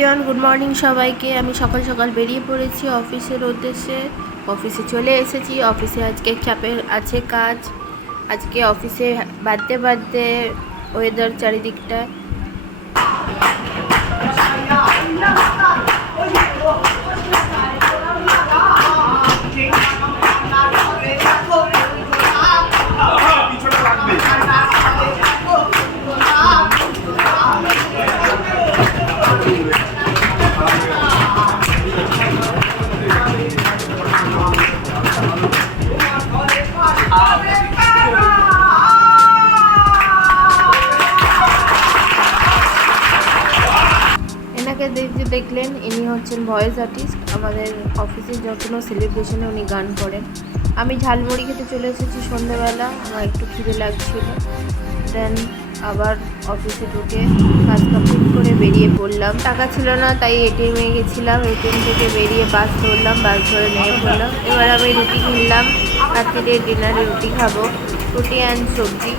Everyone, good morning সবাইকে। আমি সকাল সকাল বেরিয়ে পড়েছি অফিসের উদ্দেশ্যে। অফিসে চলে এসেছি। অফিসে আজকে চাপের আছে কাজ। আজকে অফিসে বাড়তে বাড়তে ওয়েদার চারিদিকটা দেখলেন। ইনি হচ্ছেন ভয়েস আর্টিস্ট। আমাদের অফিসে যত সেলিব্রেশনে উনি গান করেন। আমি ঝালমুড়ি খেতে চলে এসেছি সন্ধ্যেবেলা। আমার একটু খিদে লাগছিল। দেন আবার অফিসে ঢুকে কাজ কমপ্লিট করে বেরিয়ে পড়লাম। টাকা ছিল না, তাই এটিএমে গেছিলাম। এটিএম থেকে বেরিয়ে বাস ধরলাম। বাস ধরে নিয়ে পড়লাম। এবার আমি রুটি কিনলাম। রাত্রিরে ডিনারে রুটি খাবো, রুটি অ্যান্ড সবজি।